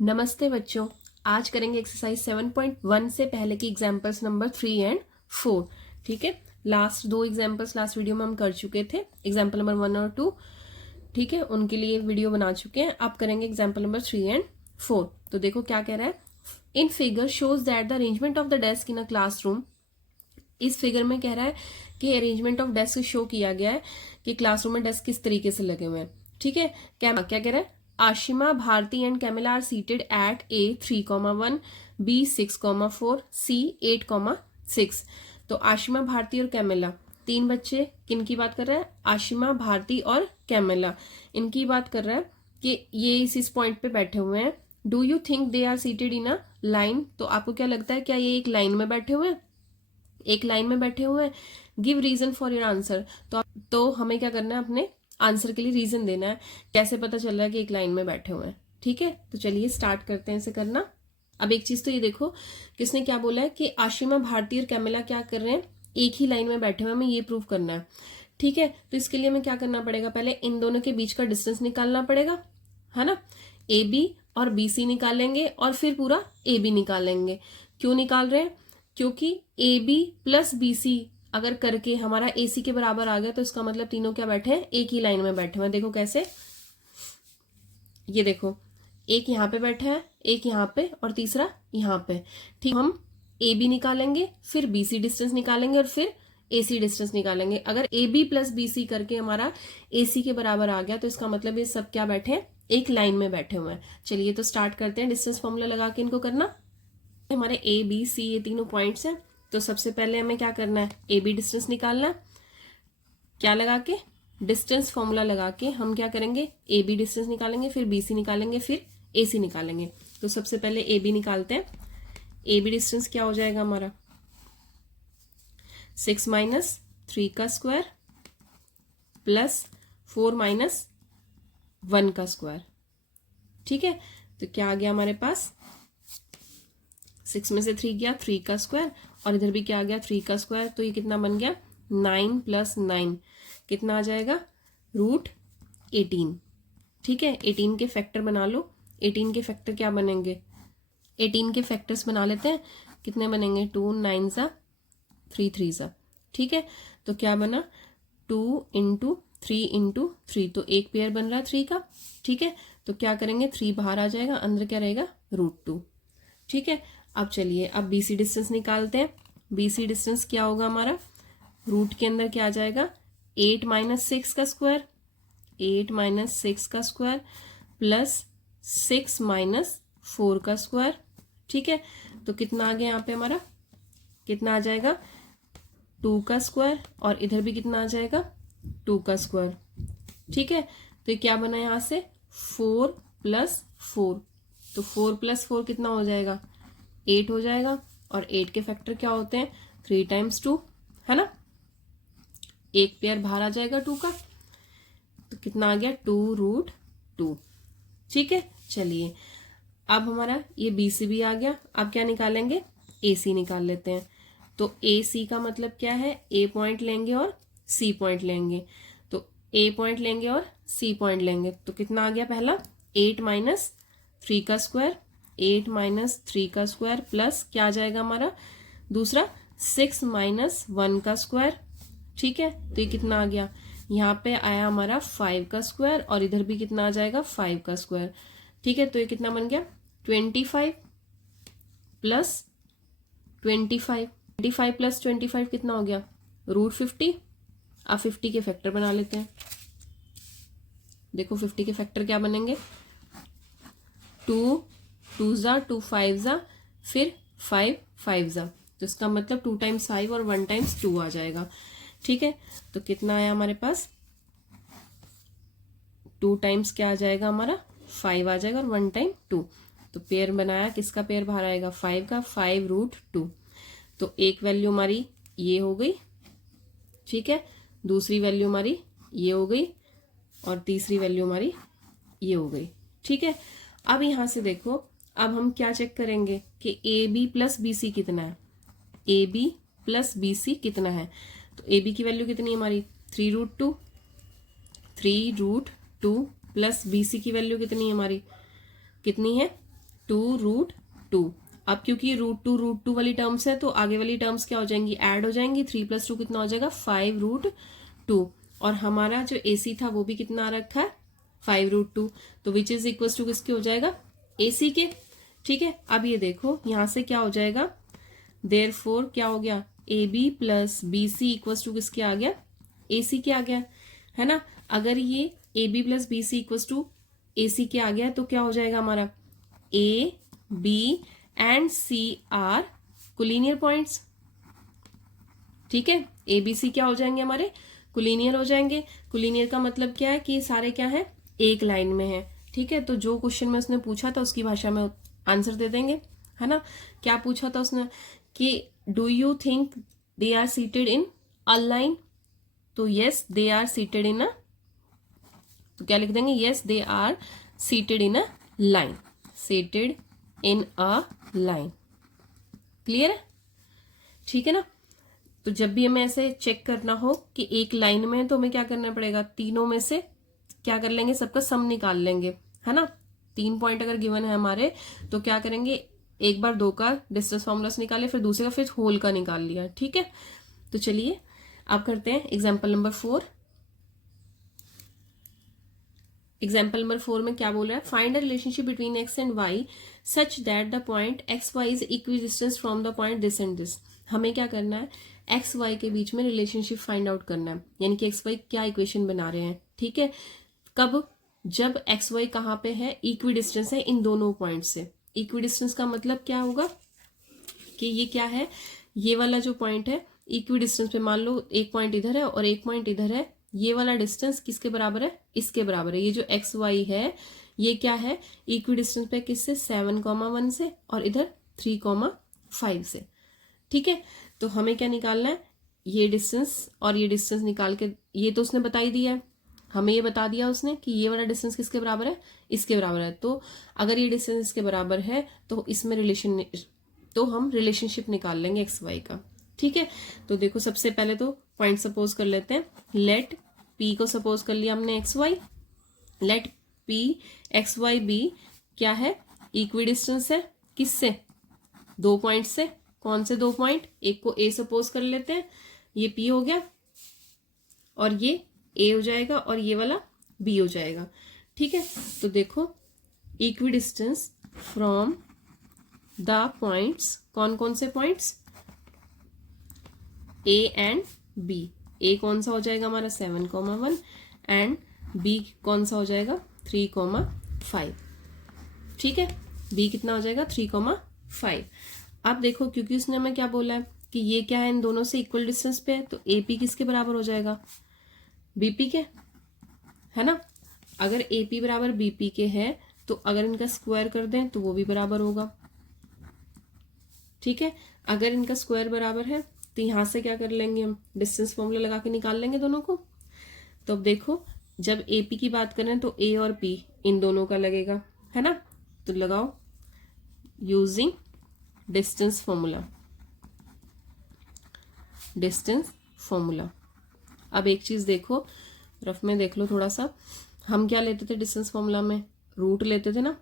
नमस्ते बच्चों, आज करेंगे एक्सरसाइज 7.1 से पहले की एग्जाम्पल्स नंबर 3 एंड 4। ठीक है, लास्ट दो एग्जाम्पल्स लास्ट वीडियो में हम कर चुके थे, एग्जाम्पल नंबर 1 और 2। ठीक है, उनके लिए वीडियो बना चुके हैं। अब करेंगे एग्जाम्पल नंबर 3 एंड 4। तो देखो क्या कह रहा है। In figure shows that the arrangement of the desk in a classroom. इस फिगर में कह रहा है कि अरेंजमेंट ऑफ डेस्क शो किया गया है कि क्लासरूम में डेस्क किस तरीके से लगे हुए हैं। ठीक है, क्या कह रहा है। Ashima, Bharati and Camilla are seated at A 3,1, B 6,4, C 8,6। तो आशिमा, भारती और कैमिला तीन बच्चे किन की बात कर रहा है। आशिमा, भारती और कैमिला, इनकी बात कर रहा है कि ये इस पॉइंट पे बैठे हुए हैं। Do you think they are seated in a line. तो आपको क्या लगता है, क्या ये एक लाइन में बैठे हुए हैं, एक लाइन में बैठे हुए हैं। Give reason for your answer. तो हमें क्या करना है, अपने आंसर के लिए रीजन देना है। कैसे पता चल रहा है कि एक लाइन में बैठे हुए हैं। ठीक है, तो चलिए स्टार्ट करते हैं इसे करना। अब एक चीज तो ये देखो, किसने क्या बोला है कि आशिमा, भारती और कैमिला क्या कर रहे हैं, एक ही लाइन में बैठे हुए, हमें ये प्रूव करना है। ठीक है, तो इसके लिए हमें क्या करना पड़ेगा, पहले इन दोनों के बीच का डिस्टेंस निकालना पड़ेगा, है ना। ए बी और बी सी निकालेंगे और फिर पूरा ए बी निकालेंगे। क्यों निकाल रहे हैं, क्योंकि A B plus B C अगर करके हमारा ए सी के बराबर आ गया तो इसका मतलब तीनों क्या बैठे हैं, एक ही लाइन में बैठे हुए हैं। देखो कैसे, ये देखो, एक यहाँ पे बैठा है, एक यहाँ पे और तीसरा यहाँ पे। ठीक, हम ए बी निकालेंगे, फिर बी सी डिस्टेंस निकालेंगे और फिर ए सी डिस्टेंस निकालेंगे। अगर A B plus B C करके हमारा ए सी के बराबर आ गया तो इसका मतलब ये सब क्या बैठे हैं, एक लाइन में बैठे हुए हैं। चलिए तो स्टार्ट करते हैं डिस्टेंस फॉर्मूला लगा के इनको करना। हमारे ए बी सी ये तीनों पॉइंट्स हैं, तो सबसे पहले हमें क्या करना है, ए बी डिस्टेंस निकालना है। क्या लगा के, डिस्टेंस फॉर्मूला लगा के हम क्या करेंगे, ए बी डिस्टेंस निकालेंगे, फिर बी सी निकालेंगे, फिर ए सी निकालेंगे। तो सबसे पहले ए बी निकालते हैं। ए बी डिस्टेंस क्या हो जाएगा हमारा, 6 माइनस 3 का स्क्वायर प्लस 4 माइनस 1 का स्क्वायर। ठीक है, तो क्या आ गया हमारे पास, 6 में से 3 गया, 3 का स्क्वायर, और इधर भी क्या आ गया, 3 का स्क्वायर। तो ये कितना बन गया, 9 प्लस 9 कितना आ जाएगा, √18। ठीक है, 18 के फैक्टर बना लो। 18 के फैक्टर क्या बनेंगे, 18 के फैक्टर्स बना लेते हैं। कितने बनेंगे, 2 9 सा 3 3 सा। ठीक है, तो क्या बना, 2 इंटू 3 इंटू 3, तो एक पेयर बन रहा है 3 का। ठीक है, तो क्या करेंगे, 3 बाहर आ जाएगा, अंदर क्या रहेगा, √2। ठीक है, अब चलिए अब बी सी डिस्टेंस निकालते हैं। बी सी डिस्टेंस क्या होगा हमारा, रूट के अंदर क्या आ जाएगा, 8 माइनस 6 का स्क्वायर, 8 माइनस 6 का स्क्वायर प्लस 6 माइनस 4 का स्क्वायर। ठीक है, तो कितना आ गया यहाँ पे हमारा, कितना आ जाएगा, 2 का स्क्वायर, और इधर भी कितना आ जाएगा, 2 का स्क्वायर। ठीक है, तो ये क्या बना यहाँ से, 4 प्लस 4, तो 4 प्लस 4 कितना हो जाएगा, 8 हो जाएगा। और 8 के फैक्टर क्या होते हैं, 3 टाइम्स 2, है ना। एक पेयर बाहर आ जाएगा 2 का, तो कितना आ गया, 2√2। ठीक है, चलिए अब हमारा ये बी सी भी आ गया। अब क्या निकालेंगे, ए सी निकाल लेते हैं। तो ए सी का मतलब क्या है, ए पॉइंट लेंगे और सी पॉइंट लेंगे। तो ए पॉइंट लेंगे और सी पॉइंट लेंगे, तो कितना आ गया, पहला 8 माइनस 3 का स्क्वायर, 8 माइनस 3 का स्क्वायर प्लस क्या आ जाएगा हमारा, दूसरा 6 माइनस 1 का स्क्वायर। ठीक है, तो ये कितना आ गया, यहाँ पे आया हमारा 5 का स्क्वायर, और इधर भी कितना आ जाएगा, 5 का स्क्वायर। ठीक है, तो ये कितना बन गया, 25 प्लस 25, 25 प्लस 25 कितना हो गया, √50। अब 50 के फैक्टर बना लेते हैं। देखो 50 के फैक्टर क्या बनेंगे, 2 2 ज़ा 2 5 ज़ा, फिर 5 5 ज़ा, तो इसका मतलब 2 टाइम्स 5 और 1 टाइम्स 2 आ जाएगा। ठीक है, तो कितना आया हमारे पास, 2 टाइम्स क्या आ जाएगा हमारा, 5 आ जाएगा, और 1 टाइम 2। तो पेयर बनाया, किसका पेयर बाहर आएगा, 5 का, 5√2। तो एक वैल्यू हमारी ये हो गई। ठीक है, दूसरी वैल्यू हमारी ये हो गई, और तीसरी वैल्यू हमारी ये हो गई। ठीक है, अब यहां से देखो, अब हम क्या चेक करेंगे कि A B plus B C कितना है, A B plus B C कितना है। तो ए बी की वैल्यू कितनी है हमारी, 3√2, 3√2 प्लस बी सी की वैल्यू कितनी है हमारी, कितनी है, 2√2। अब क्योंकि √2 वाली टर्म्स है तो आगे वाली टर्म्स क्या हो जाएंगी, ऐड हो जाएंगी। 3 + 2 कितना हो जाएगा, 5√2। और हमारा जो AC था वो भी कितना आ रखा है, 5√2। तो विच इज इक्वल टू किसके हो जाएगा, AC के। ठीक है, अब ये देखो यहां से क्या हो जाएगा, देयरफॉर क्या हो गया, AB + BC इक्वल टू किसके आ गया, AC के आ गया, है ना। अगर ये AB + BC equal to AC के आ गया तो क्या हो जाएगा हमारा, A, B and C are collinear points. ठीक है, ABC क्या हो जाएंगे हमारे, कोलिनियर हो जाएंगे। कोलिनियर का मतलब क्या है कि ये सारे क्या है, एक लाइन में है। ठीक है, तो जो क्वेश्चन में उसने पूछा था उसकी भाषा में आंसर दे देंगे, है ना। क्या पूछा था उसने कि do you think they are seated in a line, तो yes they are seated in a, तो क्या लिख देंगे, yes they are seated in a line, seated in a line. Clear है, ठीक है ना। तो जब भी हमें ऐसे चेक करना हो कि एक लाइन में है तो हमें क्या करना पड़ेगा, तीनों में से क्या कर लेंगे, सबका सम निकाल लेंगे, है ना। 3 पॉइंट अगर गिवन है हमारे तो क्या करेंगे, एक बार 2 का डिस्टेंस फॉर्मूला से निकाले, फिर दूसरे का, फिर होल का निकाल लिया। ठीक है, तो चलिए आप करते हैं एग्जाम्पल नंबर 4। एग्जाम्पल नंबर 4 में क्या बोल रहा है, find a relationship between x and y such that the point x y is equidistance from the point this and this. हमें क्या करना है, एक्स वाई के बीच में रिलेशनशिप फाइंड आउट करना है, यानी कि एक्स वाई क्या इक्वेशन बना रहे हैं। ठीक है, कब, जब एक्स वाई कहाँ पे है, इक्विडिस्टेंस है इन दोनों पॉइंट से। इक्विडिस्टेंस का मतलब क्या होगा कि ये क्या है, ये वाला जो पॉइंट है इक्विडिस्टेंस पे, मान लो एक पॉइंट इधर है और एक पॉइंट इधर है, ये वाला डिस्टेंस किसके बराबर है, इसके बराबर है। ये जो एक्स वाई है ये क्या है, इक्विडिस्टेंस पे किससे, 7,1 से, और इधर 3,5 से। ठीक है, तो हमें क्या निकालना है, ये डिस्टेंस और ये डिस्टेंस निकाल के, ये तो उसने बता ही दिया है, हमें ये बता दिया उसने कि ये वाला डिस्टेंस किसके बराबर है, इसके बराबर है। तो अगर ये डिस्टेंस इसके बराबर है तो इसमें रिलेशन, तो हम रिलेशनशिप निकाल लेंगे एक्स वाई का। ठीक है, तो देखो सबसे पहले तो पॉइंट सपोज कर लेते हैं। लेट P को सपोज कर लिया हमने x y, let P x y be क्या है, इक्विडिस्टेंस है किससे, 2 पॉइंट से। कौन से 2 पॉइंट, एक को A सपोज कर लेते हैं, ये P हो गया और ये A हो जाएगा और ये वाला B हो जाएगा। ठीक है, तो देखो इक्विडिस्टेंस फ्रॉम द पॉइंट्स, कौन कौन से points, A and B। A कौन सा हो जाएगा हमारा 7,1 एंड B कौन सा हो जाएगा 3,5। ठीक है, B कितना हो जाएगा 3,5। अब देखो क्योंकि उसने हमें क्या बोला है कि ये क्या है, इन दोनों से इक्वल डिस्टेंस पे है, तो AP किसके बराबर हो जाएगा, BP के, है ना। अगर AP बराबर BP के है तो अगर इनका स्क्वायर कर दें तो वो भी बराबर होगा। ठीक है, अगर इनका स्क्वायर बराबर है तो यहां से क्या कर लेंगे, हम डिस्टेंस फॉर्मूला लगा के निकाल लेंगे दोनों को। तो अब देखो जब AP की बात करें तो A और P इन दोनों का लगेगा, है ना। तो लगाओ using distance formula, distance formula. अब एक चीज देखो, रफ में देख लो थोड़ा सा, हम क्या लेते थे डिस्टेंस फॉर्मूला में, रूट लेते थे ना।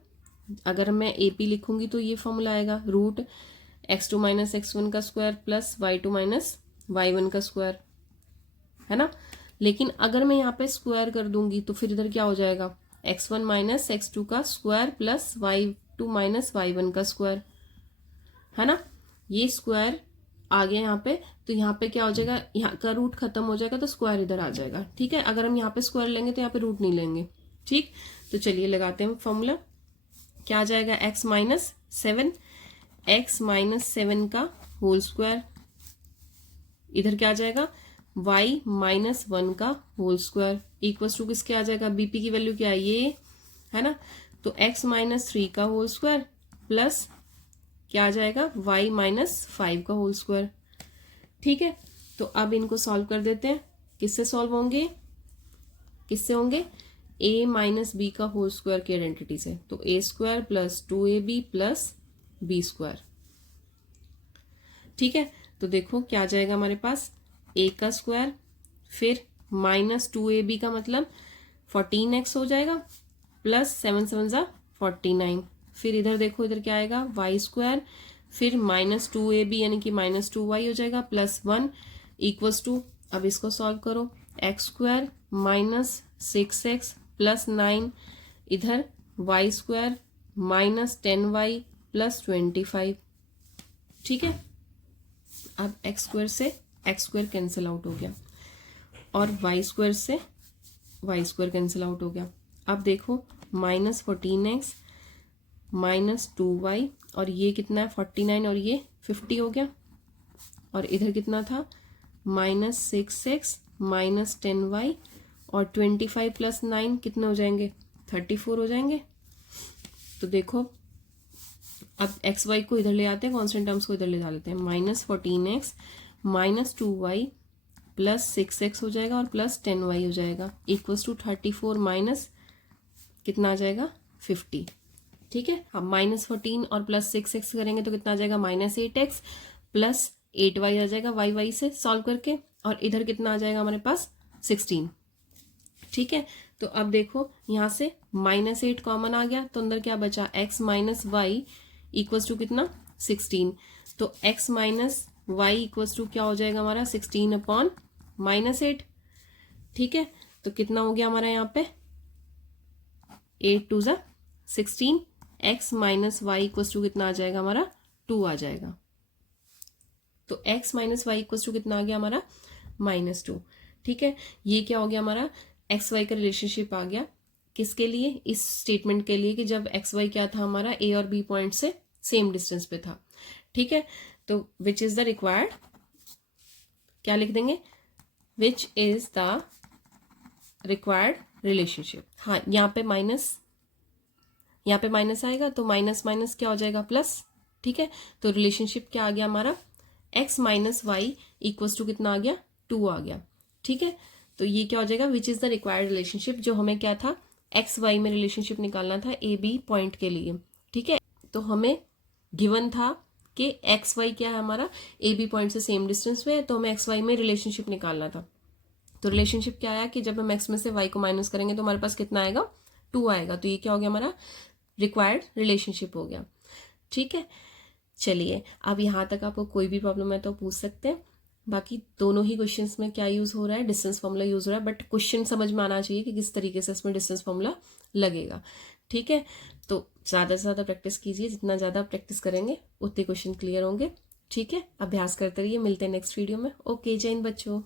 अगर मैं AP लिखूंगी तो ये फॉर्मूला आएगा, रूट x2 - x1 का स्क्वायर प्लस y2 - y1 का स्क्वायर, है ना। लेकिन अगर मैं यहाँ पे स्क्वायर कर दूंगी तो फिर इधर क्या हो जाएगा, x1 - x2 का स्क्वायर प्लस y2 - y1 का स्क्वायर, है ना। ये स्क्वायर आ गया यहाँ पे, तो यहाँ पे क्या हो जाएगा, यहाँ का रूट खत्म हो जाएगा तो स्क्वायर इधर आ जाएगा। ठीक है, अगर हम यहाँ पे स्क्वायर लेंगे तो यहाँ पे रूट नहीं लेंगे। ठीक, तो चलिए लगाते हैं फॉर्मूला। क्या आ जाएगा, x - 7 का होल स्क्वायर, इधर क्या आ जाएगा y - 1 का होल स्क्वायर इक्वल टू किसके आ जाएगा, BP की वैल्यू क्या है ये, है ना। तो x - 3 का होल स्क्वायर प्लस क्या आ जाएगा y - 5 का होल स्क्वायर। ठीक है, तो अब इनको सॉल्व कर देते हैं। किससे सॉल्व होंगे, किससे होंगे, a - b का होल स्क्वायर की आइडेंटिटी से। तो a square plus 2ab plus b square. ठीक है, तो देखो क्या आ जाएगा हमारे पास, a का स्क्वायर फिर -2ab का मतलब 14x हो जाएगा प्लस 7 × 7 = 49, फिर इधर देखो, इधर क्या आएगा, वाई स्क्वायर, फिर -2ab यानी कि -2y हो जाएगा, +1 इक्वल्स टू, अब इसको सॉल्व करो, एक्स स्क्वायर -6x + 9, इधर वाई स्क्वायर -10y + 25। ठीक है, अब एक्स स्क्वायर से एक्स स्क्वायर कैंसिल आउट हो गया और वाई स्क्वायर से वाई स्क्वायर कैंसिल आउट हो गया। अब देखो -14x -2y और ये कितना है 49 और ये 50 हो गया, और इधर कितना था -6x -10y और 25 + 9 कितने हो जाएंगे, 34 हो जाएंगे। तो देखो अब एक्स वाई को इधर ले आते हैं, कॉन्स्टेंट टर्म्स को इधर ले जा लेते हैं, -14x -2y +6x हो जाएगा और +10y हो जाएगा, इक्वल्स टू 34 माइनस कितना आ जाएगा 50। ठीक है, अब -14 और +6x करेंगे तो कितना आ जाएगा, -8x +8y आ जाएगा y से सॉल्व करके, और इधर कितना आ जाएगा हमारे पास 16। ठीक है, तो अब देखो यहाँ से -8 कॉमन आ गया, तो अंदर क्या बचा, x - y इक्वल्स टू कितना 16। तो x - y इक्वल्स टू क्या हो जाएगा हमारा 16/-8। ठीक है, तो कितना हो गया हमारा यहाँ पे 8 2 = 16, x - y इक्वल्स टू कितना आ जाएगा हमारा 2 आ जाएगा। तो x - y इक्वल्स टू कितना आ गया हमारा -2। ठीक है, ये क्या हो गया हमारा एक्स वाई का रिलेशनशिप आ गया, किसके लिए, इस स्टेटमेंट के लिए कि जब एक्स वाई क्या था हमारा ए और बी पॉइंट से सेम डिस्टेंस पे था। ठीक है, तो विच इज द रिक्वायर्ड, क्या लिख देंगे, which is the required relationship. हाँ, यहाँ पे माइनस आएगा तो माइनस माइनस क्या हो जाएगा प्लस। ठीक है, तो रिलेशनशिप क्या आ गया हमारा, x - y इक्वल्स टू कितना आ गया 2 आ गया। ठीक है, तो ये क्या हो जाएगा, which is the required relationship, जो हमें क्या था एक्स वाई में रिलेशनशिप निकालना था ए बी पॉइंट के लिए। ठीक है, तो हमें गिवन था कि एक्स वाई क्या है हमारा ए बी पॉइंट से सेम डिस्टेंस में है, तो हमें एक्स वाई में रिलेशनशिप निकालना था। तो रिलेशनशिप क्या आया कि जब हम एक्स में से वाई को माइनस करेंगे तो हमारे पास कितना आएगा 2 आएगा। तो ये क्या हो गया हमारा रिक्वायर्ड रिलेशनशिप हो गया। ठीक है, चलिए अब यहाँ तक आपको कोई भी प्रॉब्लम है तो पूछ सकते हैं। बाकी दोनों ही क्वेश्चंस में क्या यूज हो रहा है, डिस्टेंस फॉर्मूला यूज हो रहा है, बट क्वेश्चन समझ में आना चाहिए कि किस तरीके से इसमें डिस्टेंस फॉर्मूला लगेगा। ठीक है, तो ज़्यादा से ज़्यादा प्रैक्टिस कीजिए, जितना ज़्यादा प्रैक्टिस करेंगे उतने क्वेश्चन क्लियर होंगे। ठीक है, अभ्यास करते रहिए, मिलते हैं नेक्स्ट वीडियो में। ओके, जय हिंद बच्चों।